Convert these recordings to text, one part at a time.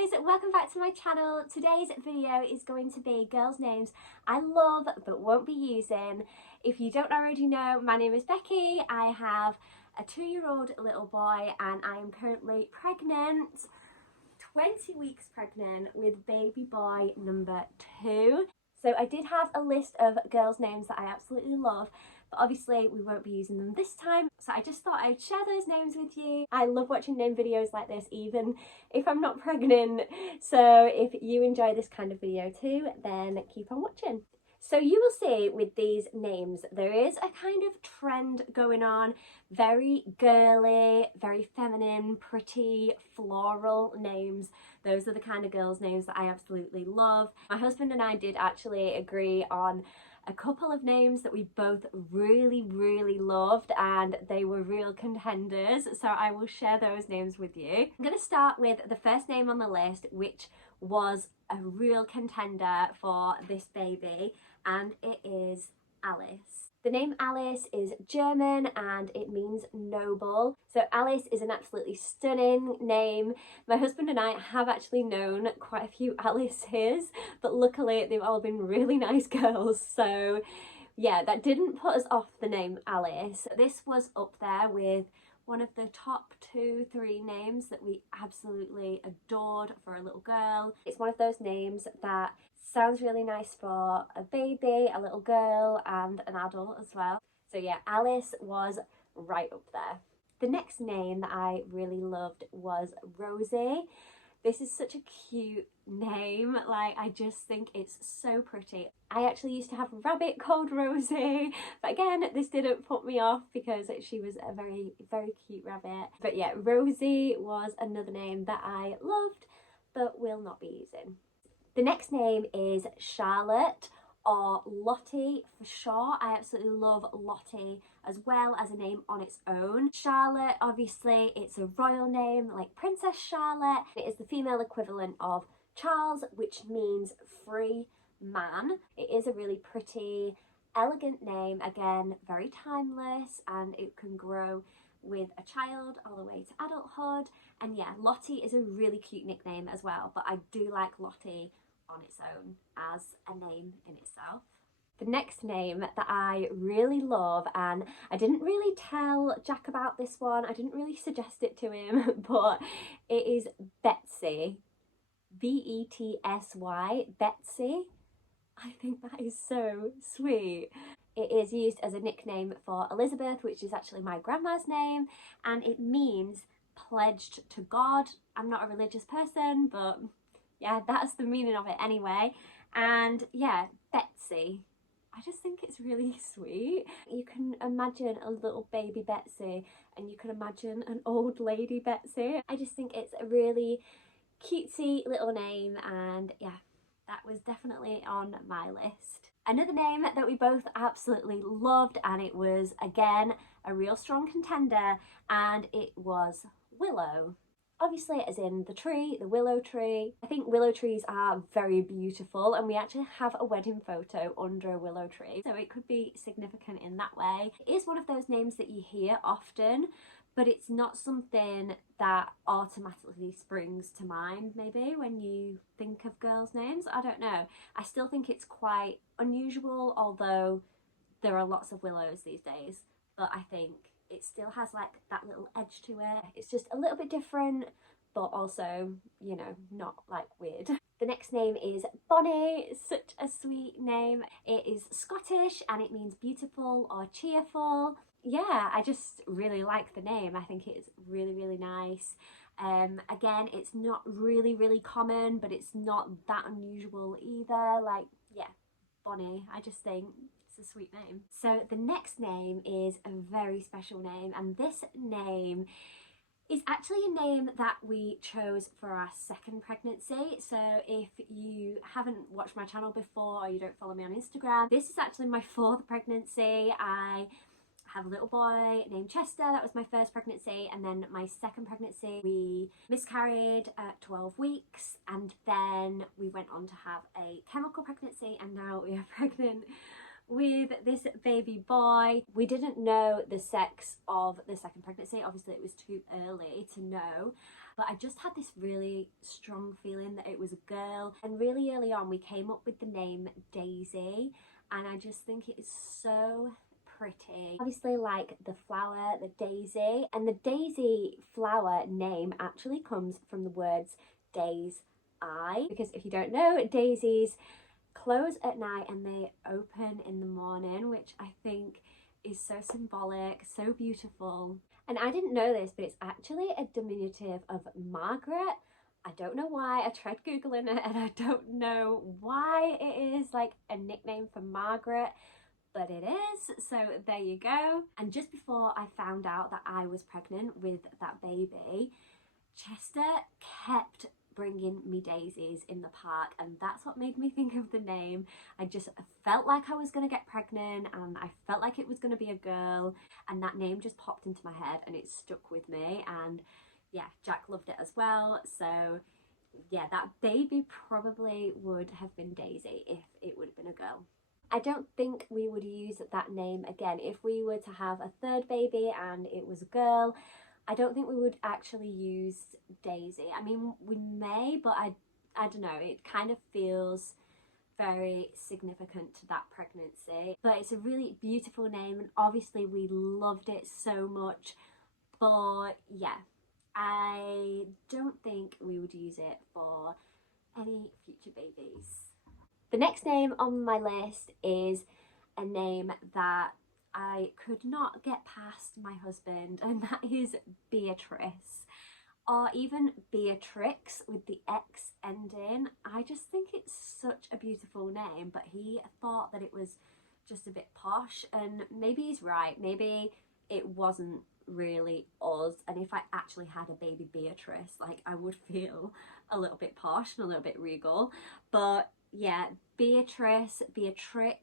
Hi guys, welcome back to my channel. Today's video is going to be girls' names I love but won't be using. If you don't already know, my name is Becky. I have a 2-year-old little boy and I am currently pregnant, 20 weeks pregnant with baby boy number 2. So I did have a list of girls' names that I absolutely love, but obviously we won't be using them this time. So I just thought I'd share those names with you. I love watching name videos like this, even if I'm not pregnant. So if you enjoy this kind of video too, then keep on watching. So you will see with these names, there is a kind of trend going on. Very girly, very feminine, pretty, floral names. Those are the kind of girls' names that I absolutely love. My husband and I did actually agree on a couple of names that we both really loved, and they were real contenders, so I will share those names with you. I'm going to start with the first name on the list, which was a real contender for this baby, and it is Alice. The name Alice is German and it means noble. So Alice is an absolutely stunning name. My husband and I have actually known quite a few Alices, but luckily they've all been really nice girls. So yeah, that didn't put us off the name Alice. This was up there with one of the top 2-3 names that we absolutely adored for a little girl. It's one of those names that sounds really nice for a baby, a little girl and an adult as well. So yeah, Alice was right up there. The next name that I really loved was Rosie. This is such a cute name, like I just think it's so pretty. I actually used to have a rabbit called Rosie, but again, this didn't put me off because she was a very cute rabbit. But yeah, Rosie was another name that I loved but will not be using. The next name is Charlotte, or Lottie for short. I absolutely love Lottie as well as a name on its own. Charlotte, obviously, it's a royal name like Princess Charlotte. It is the female equivalent of Charles, which means free man. It is a really pretty, elegant name, again, very timeless, and it can grow with a child all the way to adulthood. And yeah, Lottie is a really cute nickname as well, but I do like Lottie on its own as a name in itself. The next name that I really love, and I didn't really tell Jack about this one, I didn't really suggest it to him, but it is Betsy. B-E-T-S-Y, Betsy. I think that is so sweet. It is used as a nickname for Elizabeth, which is actually my grandma's name, and it means pledged to God. I'm not a religious person, but yeah, that's the meaning of it anyway. And yeah, Betsy. I just think it's really sweet. You can imagine a little baby Betsy and you can imagine an old lady Betsy. I just think it's a really cutesy little name, and yeah, that was definitely on my list. Another name that we both absolutely loved, and it was again a real strong contender, and it was Willow. Obviously, as in the tree, the willow tree. I think willow trees are very beautiful, and we actually have a wedding photo under a willow tree, so it could be significant in that way. It is one of those names that you hear often, but it's not something that automatically springs to mind maybe when you think of girls' names. I don't know. I still think it's quite unusual, although there are lots of willows these days, but I think it still has like that little edge to it. It's just a little bit different, but also, you know, not like weird. The next name is Bonnie. Such a sweet name. It is Scottish and it means beautiful or cheerful. Yeah, I just really like the name. I think it's really nice. Again, it's not really common, but it's not that unusual either. Like, yeah, Bonnie, I just think it's a sweet name. So the next name is a very special name, and this name is actually a name that we chose for our second pregnancy. So if you haven't watched my channel before or you don't follow me on Instagram, this is actually my 4th pregnancy. I have a little boy named Chester. That was my first pregnancy, and then my second pregnancy we miscarried at 12 weeks, and then we went on to have a chemical pregnancy, and now we are pregnant with this baby boy. We didn't know the sex of the second pregnancy. Obviously it was too early to know, but I just had this really strong feeling that it was a girl. And really early on we came up with the name Daisy, and I just think it is so pretty. Obviously, like the flower, the daisy, and the daisy flower name actually comes from the words days eye, because if you don't know, daisies close at night and they open in the morning, which I think is so symbolic, so beautiful. And I didn't know this, but it's actually a diminutive of Margaret. I don't know why. I tried googling it and I don't know why it is like a nickname for Margaret, but it is. So there you go. And just before I found out that I was pregnant with that baby, Chester kept bringing me daisies in the park, and that's what made me think of the name. I just felt like I was going to get pregnant, and I felt like it was going to be a girl, and that name just popped into my head and it stuck with me. And yeah, Jack loved it as well. So yeah, that baby probably would have been Daisy if it would have been a girl. I don't think we would use that name again if we were to have a third baby and it was a girl. I don't think we would actually use Daisy. I mean, we may, but I don't know, it kind of feels very significant to that pregnancy. But it's a really beautiful name, and obviously we loved it so much. But yeah, I don't think we would use it for any future babies. The next name on my list is a name that I could not get past my husband, and that is Beatrice, or even Beatrix with the X ending. I just think it's such a beautiful name, but he thought that it was just a bit posh, and maybe he's right. Maybe it wasn't really us, and if I actually had a baby Beatrice, like, I would feel a little bit posh and a little bit regal. But yeah, Beatrice, Beatrix,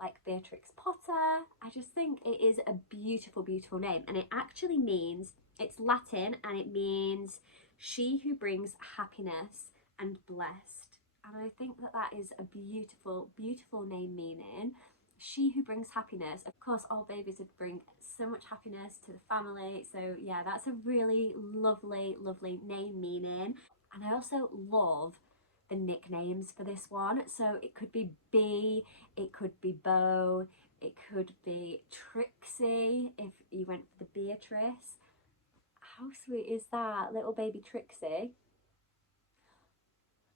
like Beatrix Potter. I just think it is a beautiful, beautiful name, and it actually means, it's Latin, and it means she who brings happiness and blessed. And I think that that is a beautiful, beautiful name meaning. She who brings happiness. Of course, all babies would bring so much happiness to the family. So yeah, that's a really lovely, lovely name meaning. And I also love the nicknames for this one. So it could be Bee, it could be Beau, it could be Trixie if you went for the Beatrice. How sweet is that, little baby Trixie?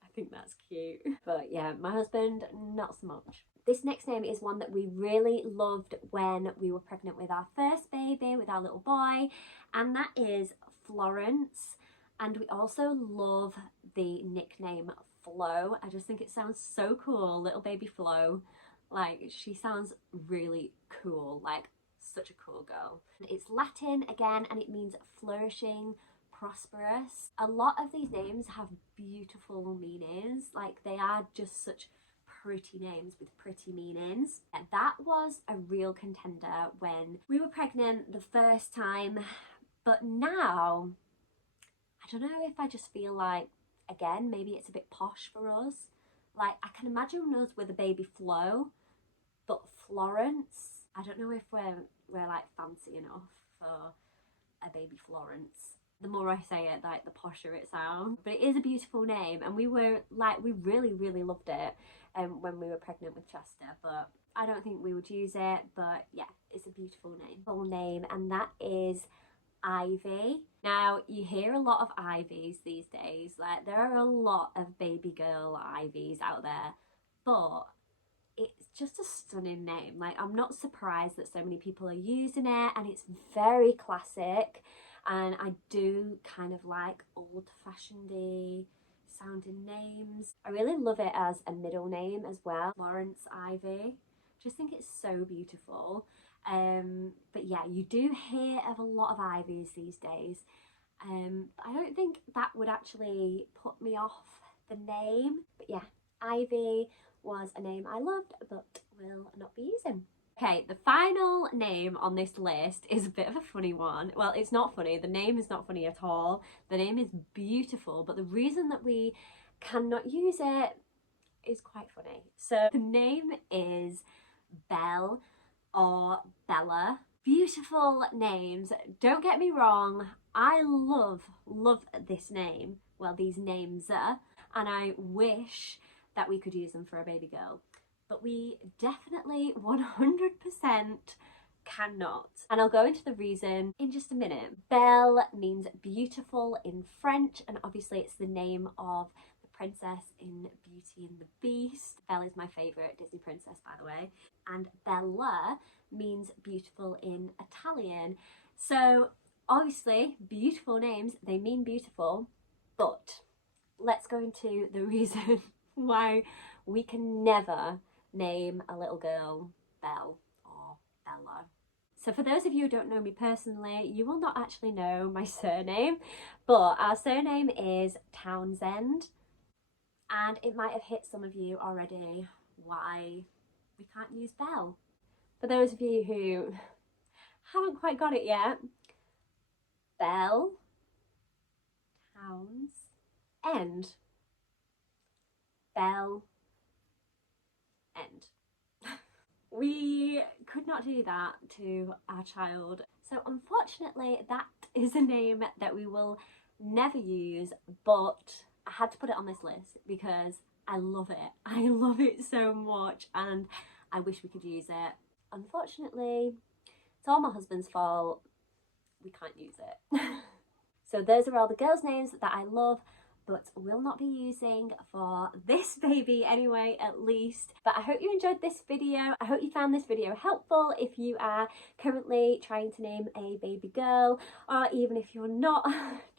I think that's cute. But yeah, my husband, not so much. This next name is one that we really loved when we were pregnant with our first baby, with our little boy, and that is Florence. And we also love the nickname Flo. I just think it sounds so cool, little baby Flo. Like, she sounds really cool, like such a cool girl. It's Latin again, and it means flourishing, prosperous. A lot of these names have beautiful meanings, like they are just such pretty names with pretty meanings. And that was a real contender when we were pregnant the first time, but now I don't know if I just feel like, again, maybe it's a bit posh for us. Like, I can imagine us with a baby Flo, but Florence, I don't know if we're like fancy enough for a baby Florence. The more I say it, like, the posher it sounds. But it is a beautiful name, and we were like, we really, really loved it when we were pregnant with Chester. But I don't think we would use it. But yeah, it's a beautiful name. Full name, and that is Ivy. Now, you hear a lot of Ivies these days. Like, there are a lot of baby girl Ivies out there, but it's just a stunning name. Like, I'm not surprised that so many people are using it, and it's very classic. And I do kind of like old-fashioned sounding names. I really love it as a middle name as well, Florence Ivy. Just think it's so beautiful. But yeah, you do hear of a lot of Ivies these days. I don't think that would actually put me off the name. But yeah, Ivy was a name I loved but will not be using. Okay, the final name on this list is a bit of a funny one. Well, it's not funny. The name is not funny at all. The name is beautiful, but the reason that we cannot use it is quite funny. So the name is Belle or Bella. beautiful names. Don't get me wrong, I love this name, well, these names are, and I wish that we could use them for a baby girl, but we definitely 100% cannot. And I'll go into the reason in just a minute. Belle means beautiful in French, and obviously it's the name of the princess in Beauty and the Beast. Belle is my favourite Disney princess, by the way. And Bella means beautiful in Italian. So obviously beautiful names, they mean beautiful, but let's go into the reason why we can never name a little girl Belle or Bella. So for those of you who don't know me personally, you will not actually know my surname, but our surname is Townsend, and it might have hit some of you already why we can't use Belle. For those of you who haven't quite got it yet, Belle, Townsend, Belle, end. We could not do that to our child. So unfortunately, that is a name that we will never use, but I had to put it on this list because I love it. I love it so much and I wish we could use it. Unfortunately, it's all my husband's fault. We can't use it. So those are all the girls' names that I love, but will not be using for this baby anyway, at least. But I hope you enjoyed this video. I hope you found this video helpful if you are currently trying to name a baby girl, or even if you're not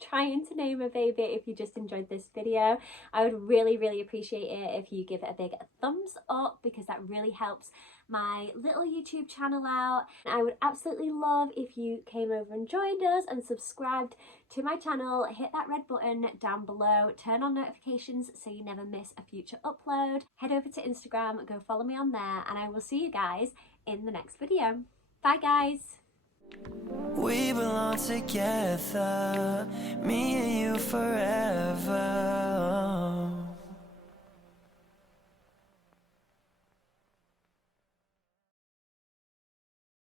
trying to name a baby, if you just enjoyed this video. I would really appreciate it if you give it a big thumbs up, because that really helps my little YouTube channel out. I would absolutely love if you came over and joined us and subscribed to my channel. Hit that red button down below, turn on notifications so you never miss a future upload. Head over to Instagram, go follow me on there, and I will see you guys in the next video. Bye guys. We belong together, me and you forever.